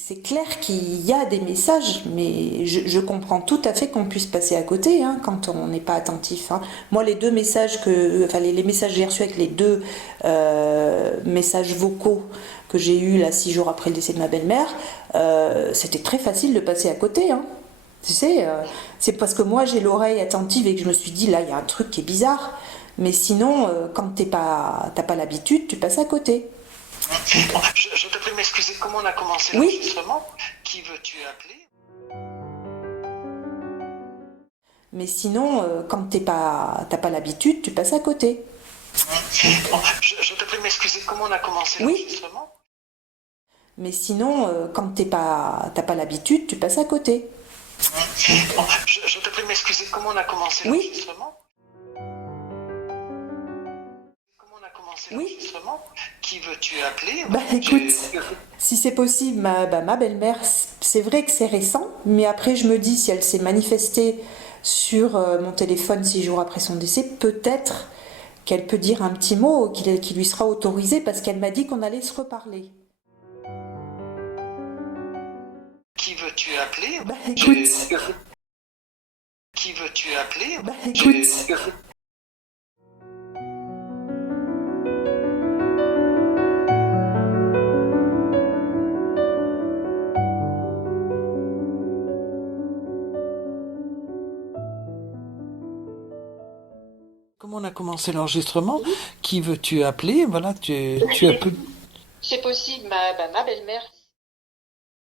c'est clair qu'il y a des messages, mais je comprends tout à fait qu'on puisse passer à côté hein, quand on n'est pas attentif. Hein. Moi, les deux messages enfin les messages que j'ai reçus avec les deux messages vocaux que j'ai eus là 6 jours après le décès de ma belle-mère, c'était très facile de passer à côté. Hein. Tu sais, c'est parce que moi j'ai l'oreille attentive et que je me suis dit là il y a un truc qui est bizarre. Mais sinon, quand t'as pas l'habitude, tu passes à côté. Donc, Bon, je te prie de m'excuser, comment on a commencé oui, l'enregistrement? Qui veux-tu appeler? mais sinon, quand t'as pas l'habitude, tu passes à côté. Donc, Bon, je te prie de m'excuser, comment on a commencé oui, l'enregistrement? mais sinon, quand t'as pas l'habitude, tu passes à côté. Donc, Bon, je te prie de m'excuser, comment on a commencé oui, l'enregistrement? Comment on a commencé oui. l'enregistrement? Qui veux-tu appeler? Bah Voilà, écoute, si c'est possible, ma belle-mère, c'est vrai que c'est récent, mais après je me dis si elle s'est manifestée sur mon téléphone 6 jours après son décès, peut-être qu'elle peut dire un petit mot qui lui sera autorisé parce qu'elle m'a dit qu'on allait se reparler. Qui veux-tu appeler? Bah Voilà, écoute, qui veux-tu appeler? bah Voilà, écoute, comment on a commencé l'enregistrement? Qui veux-tu appeler? Voilà, tu as peu. c'est possible, ma belle-mère.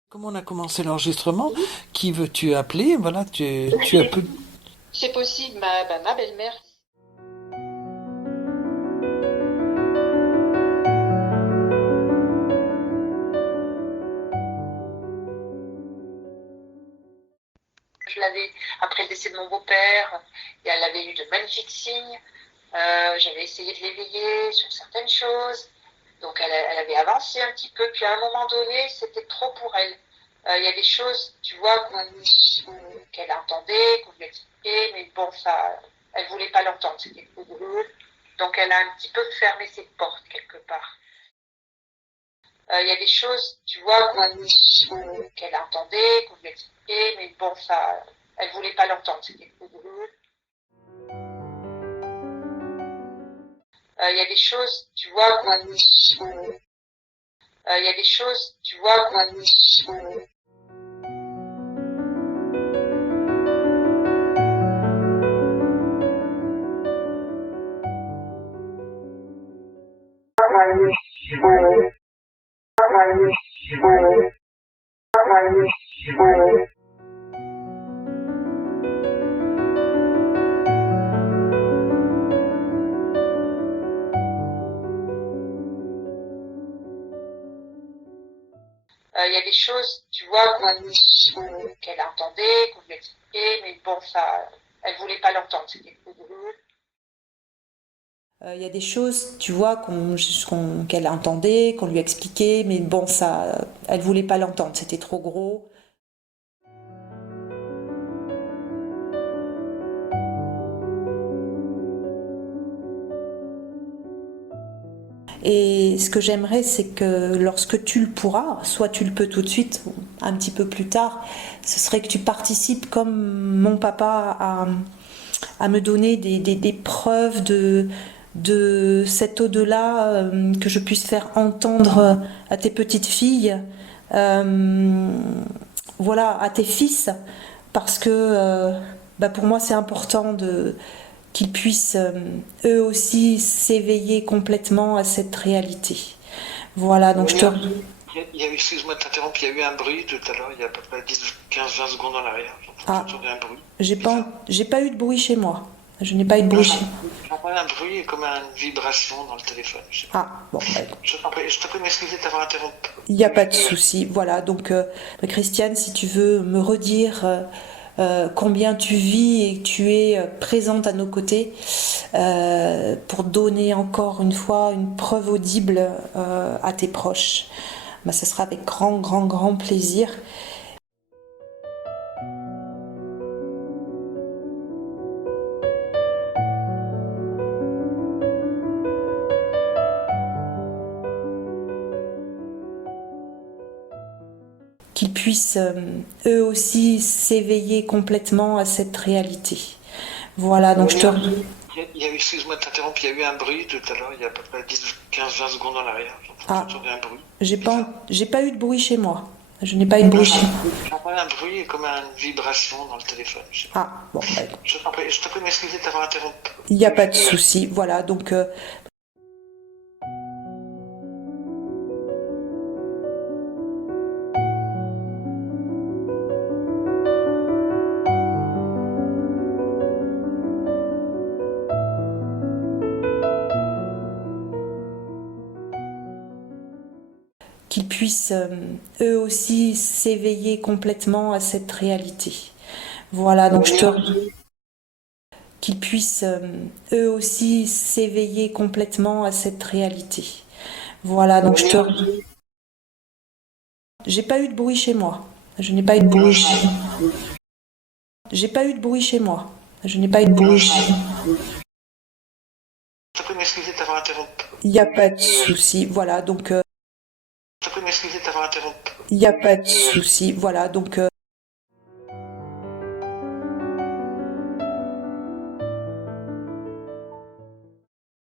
Comment on a commencé l'enregistrement? Qui veux-tu appeler? Voilà, tu as peu. C'est possible, ma belle-mère. Je l'avais, après le décès de mon beau-père, et elle avait eu de magnifiques signes. J'avais essayé de l'éveiller sur certaines choses. Donc elle avait avancé un petit peu. Puis à un moment donné, c'était trop pour elle. Il y a des choses, tu vois, qu'elle entendait, qu'on lui expliquait, mais bon, ça, elle voulait pas l'entendre. C'était trop drôle. Donc elle a un petit peu fermé ses portes quelque part. Il y a des choses, tu vois, qu'elle entendait, qu'on lui expliquait, mais bon, ça, elle voulait pas l'entendre. C'était trop drôle. Il y a des choses, tu vois, il y a des choses, tu vois, il y a des choses, tu vois, qu'elle entendait, qu'on lui expliquait, mais bon, ça, elle voulait pas l'entendre. C'était trop drôle. Il y a des choses, tu vois, qu'elle entendait, qu'on lui expliquait, mais bon, ça, elle voulait pas l'entendre, c'était trop gros. Et ce que j'aimerais, c'est que lorsque tu le pourras, soit tu le peux tout de suite, ou un petit peu plus tard, ce serait que tu participes comme mon papa à me donner des preuves de cet au-delà, que je puisse faire entendre à tes petites filles, euh, voilà, à tes fils, parce que bah pour moi c'est important qu'ils puissent eux aussi s'éveiller complètement à cette réalité. Voilà, donc Oui, je te... excuse-moi de t'interrompre, il y a eu un bruit tout à l'heure, il y a à peu près 10, 15, 20 secondes en arrière. Ah, J'entendais un bruit j'ai pas, bizarre. j'ai pas eu de bruit chez moi. Je n'ai pas eu de Non, bruit chez moi. j'entendais un bruit comme une vibration dans le téléphone. Je sais pas. Ah, bon, bah, Je t'en prie de m'excuser de t'avoir interrompu. il n'y a pas de souci. Voilà, donc Christiane, si tu veux me redire combien tu vis et que tu es présente à nos côtés pour donner encore une fois une preuve audible à tes proches, bah, ce sera avec grand, grand, grand plaisir. qu'ils puissent eux aussi s'éveiller complètement à cette réalité. Voilà, donc je te... Il y a eu, excuse-moi de t'interrompre, il y a eu un bruit tout à l'heure, il y a à peu près 10, 15, 20 secondes en arrière. J'entendais un bruit. J'ai pas eu de bruit chez moi. Je n'ai pas eu de bruit chez moi. J'entendais un bruit comme une vibration dans le téléphone. Bon, je t'en prie de m'excuser de t'avoir interrompu. Il n'y a pas de souci. Voilà, donc... qu'ils puissent eux aussi s'éveiller complètement à cette réalité. Voilà, donc je te... Qu'ils puissent eux aussi s'éveiller complètement à cette réalité. Voilà, donc je te... J'ai pas eu de bruit chez moi. Je n'ai pas eu de bruit. J'ai pas eu de bruit chez moi. Je n'ai pas eu de bruit. Je t'en prie de m'excuser de t'avoir interrompu. Il n'y a pas de souci. Voilà, donc... Je t'en prie de m'excuser de t'avoir interrompu. Il n'y a pas de souci. Voilà, donc...